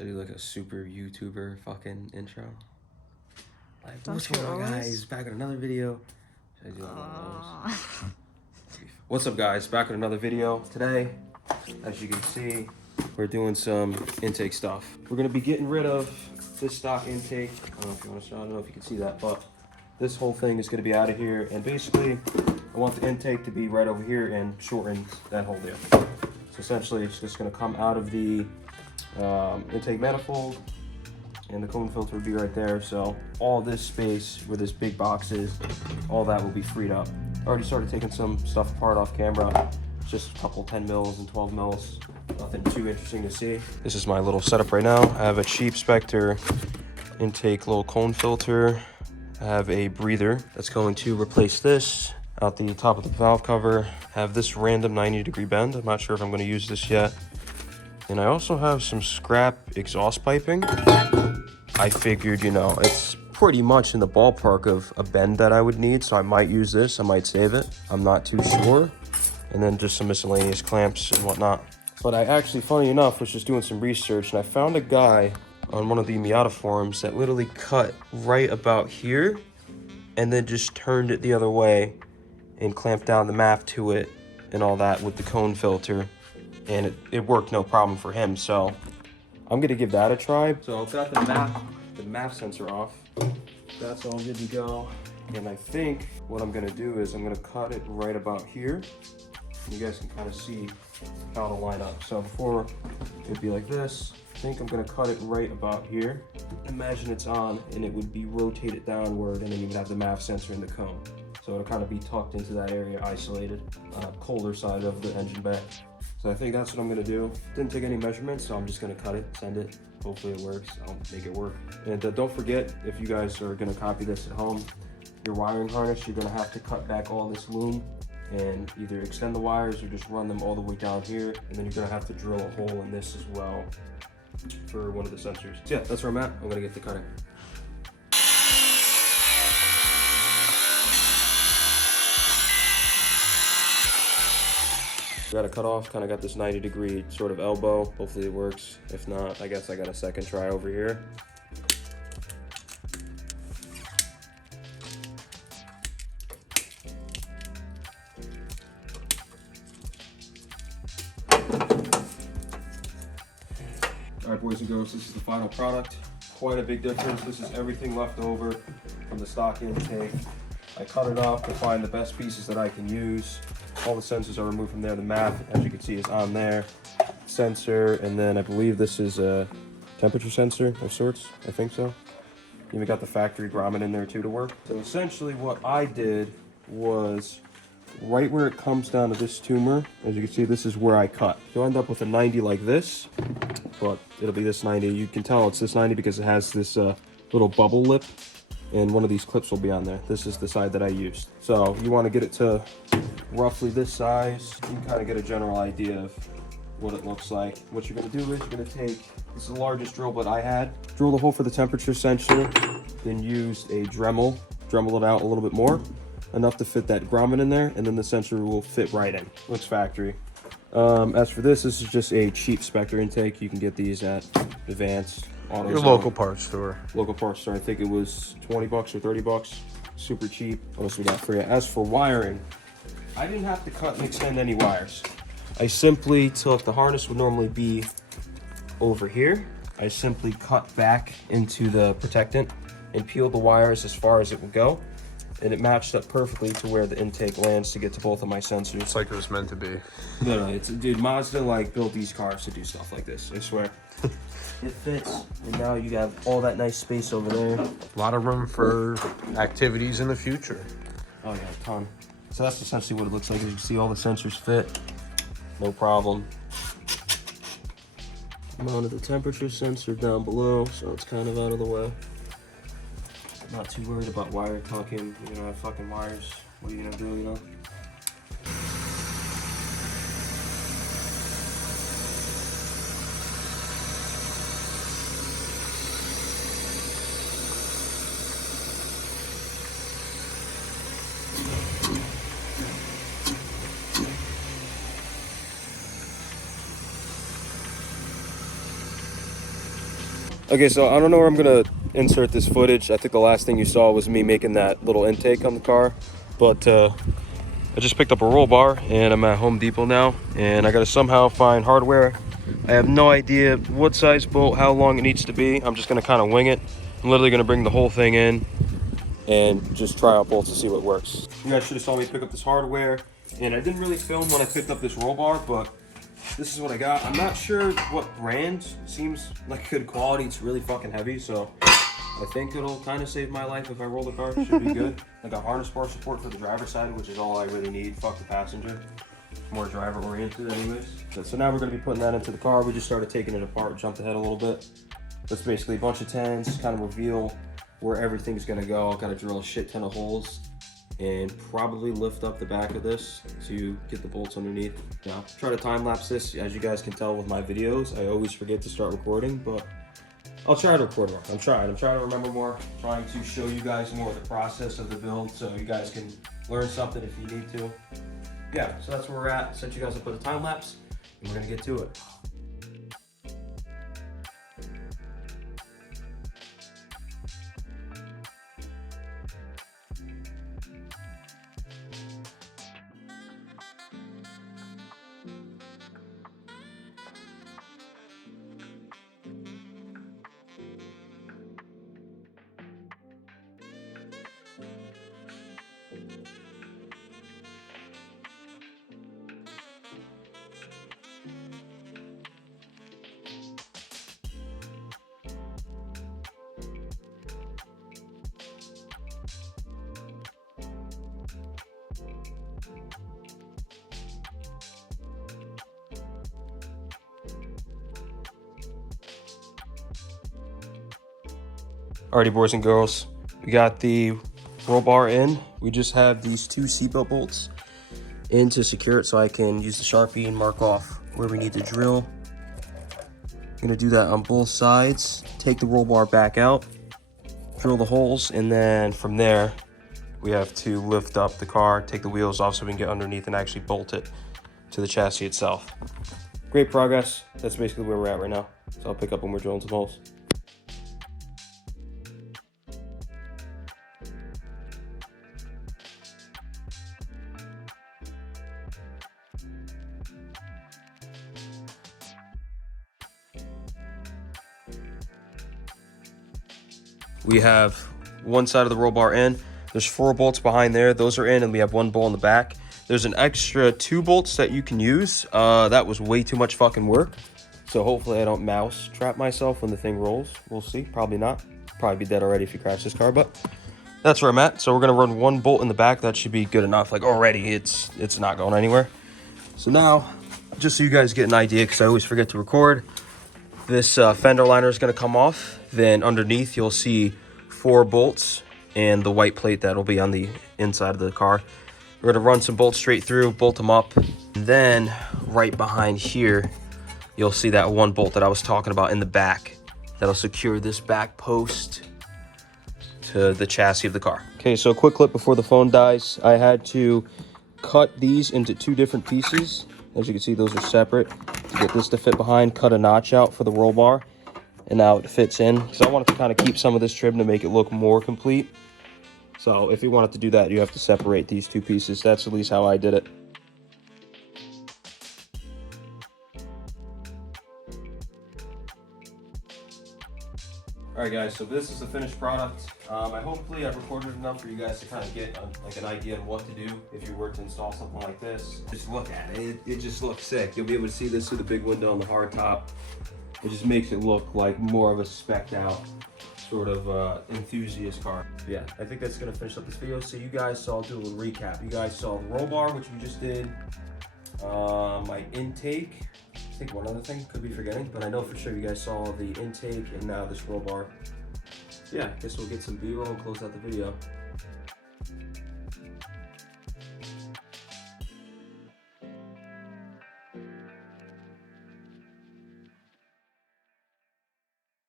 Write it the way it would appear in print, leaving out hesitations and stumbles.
I do like a super YouTuber fucking intro. Like, Don't what's you going on, always? guys? Back with another video. Should I do like one of those? What's up, guys? Back with another video. Today, as you can see, we're doing some intake stuff. We're gonna be getting rid of this stock intake. I don't know if you can see that, but this whole thing is gonna be out of here. And basically, I want the intake to be right over here and shorten that whole deal. So essentially, it's just gonna come out of the intake manifold, and the cone filter would be right there. So all this space where this big box is, all that will be freed up. I already started taking some stuff apart off camera. It's just a couple 10 mils and 12 mils. Nothing too interesting to see. This is my little setup right now. I have a cheap Spectre intake little cone filter. I have a breather that's going to replace this out the top of the valve cover. I have this random 90-degree bend. I'm not sure if I'm going to use this yet. And I also have some scrap exhaust piping. I figured, you know, it's pretty much in the ballpark of a bend that I would need, so I might use this, I might save it. I'm not too sure. And then just some miscellaneous clamps and whatnot. But I actually, funny enough, was just doing some research, and I found a guy on one of the Miata forums that literally cut right about here and then just turned it the other way and clamped down the MAF to it and all that with the cone filter. And it worked no problem for him, so I'm gonna give that a try. So I've got the MAF sensor off. That's all good to go. And I think what I'm gonna do is I'm gonna cut it right about here. You guys can kind of see how to line up. So before it'd be like this, I think I'm gonna cut it right about here. Imagine it's on and it would be rotated downward, and then you would have the MAF sensor in the cone. So it'll kind of be tucked into that area, isolated, colder side of the engine bay. So I think that's what I'm gonna do. Didn't take any measurements, so I'm just gonna cut it, send it. Hopefully it works, I'll make it work. And don't forget, if you guys are gonna copy this at home, your wiring harness, you're gonna have to cut back all this loom and either extend the wires or just run them all the way down here. And then you're gonna have to drill a hole in this as well for one of the sensors. So yeah, that's where I'm at. I'm gonna get to cutting. Got to cut off, kind of got this 90-degree sort of elbow. Hopefully it works. If not, I guess I got a second try over here. All right, boys and girls, this is the final product. Quite a big difference. This is everything left over from the stock intake. I cut it off to find the best pieces that I can use. All the sensors are removed from there. The MAF, as you can see, is on there. Sensor, and then I believe this is a temperature sensor of sorts. I think so. Even got the factory grommet in there too to work. So essentially what I did was right where it comes down to this tumor, as you can see, this is where I cut. You'll end up with a 90 like this, but it'll be this 90. You can tell it's this 90 because it has this little bubble lip, and one of these clips will be on there. This is the side that I used. So you want to get it to roughly this size. You can kind of get a general idea of what it looks like. What you're going to do is you're going to take, this is the largest drill bit I had, drill the hole for the temperature sensor, then use a Dremel it out a little bit more, enough to fit that grommet in there, and then the sensor will fit right in. Looks factory. As for this is just a cheap Spectre intake. You can get these at Advance. Your local parts store. Local parts store. I think it was 20 bucks or 30 bucks. Super cheap. What else we got for you? As for wiring, I didn't have to cut and extend any wires. I simply took, the harness would normally be over here. I simply cut back into the protectant and peeled the wires as far as it would go. And it matched up perfectly to where the intake lands to get to both of my sensors. It's like it was meant to be. Literally, dude, Mazda like built these cars to do stuff like this, I swear. It fits, and now you have all that nice space over there. A lot of room for activities in the future. Oh yeah, a ton. So that's essentially what it looks like. As you can see, all the sensors fit, no problem. Mounted the temperature sensor down below, so it's kind of out of the way. Not too worried about wire tucking. You don't have fucking wires. What are you gonna do, you know? Okay, so I don't know where I'm gonna insert this footage. I think the last thing you saw was me making that little intake on the car. But I just picked up a roll bar and I'm at Home Depot now. And I gotta somehow find hardware. I have no idea what size bolt, how long it needs to be. I'm just gonna kind of wing it. I'm literally gonna bring the whole thing in and just try out bolts to see what works. You guys should have saw me pick up this hardware. And I didn't really film when I picked up this roll bar, but this is what I got. I'm not sure what brand. Seems like good quality. It's really fucking heavy, so I think it'll kind of save my life if I roll the car. Should be good. I got harness bar support for the driver's side, which is all I really need. Fuck the passenger. More driver oriented anyways. So now we're gonna be putting that into the car. We just started taking it apart, jumped ahead a little bit. That's basically a bunch of tens, kind of reveal where everything's gonna go. Gotta drill a shit ton of holes and probably lift up the back of this to get the bolts underneath. Now, try to time lapse this. As you guys can tell with my videos, I always forget to start recording, but I'll try to record more. I'm trying to remember more, trying to show you guys more of the process of the build so you guys can learn something if you need to. Yeah, so that's where we're at. Sent you guys up with a time lapse and we're gonna get to it. Alrighty, boys and girls, we got the roll bar in. We just have these two seatbelt bolts in to secure it so I can use the Sharpie and mark off where we need to drill. I'm gonna do that on both sides. Take the roll bar back out, drill the holes, and then from there, we have to lift up the car, take the wheels off so we can get underneath and actually bolt it to the chassis itself. Great progress. That's basically where we're at right now. So I'll pick up when we're drilling some holes. We have one side of the roll bar in. There's 4 bolts behind there. Those are in, and we have 1 bolt in the back. There's an extra 2 bolts that you can use. That was way too much fucking work. So hopefully I don't mouse trap myself when the thing rolls. We'll see. Probably not. Probably be dead already if you crash this car, but that's where I'm at. So we're gonna run 1 bolt in the back. That should be good enough. Like already, it's not going anywhere. So now, just so you guys get an idea, because I always forget to record, this fender liner is going to come off. Then underneath you'll see 4 bolts and the white plate that'll be on the inside of the car. We're going to run some bolts straight through, bolt them up. And then right behind here, you'll see that 1 bolt that I was talking about in the back. That'll secure this back post to the chassis of the car. Okay, so a quick clip before the phone dies. I had to cut these into 2 different pieces. As you can see, those are separate. To get this to fit behind, cut a notch out for the roll bar, and now it fits in. So I wanted to kind of keep some of this trim to make it look more complete. So if you wanted to do that, you have to separate these 2 pieces. That's at least how I did it. All right, guys, so this is the finished product. Hopefully I've recorded enough for you guys to kind of get like an idea on what to do if you were to install something like this. Just look at it. It just looks sick. You'll be able to see this through the big window on the hard top. It just makes it look like more of a spec'd out sort of enthusiast car. Yeah, I think that's gonna finish up this video. So you guys saw, do a little recap. You guys saw the roll bar, which we just did. My intake. I think one other thing, could be forgetting, but I know for sure you guys saw the intake and now this roll bar. Yeah, I guess we'll get some B-roll and close out the video.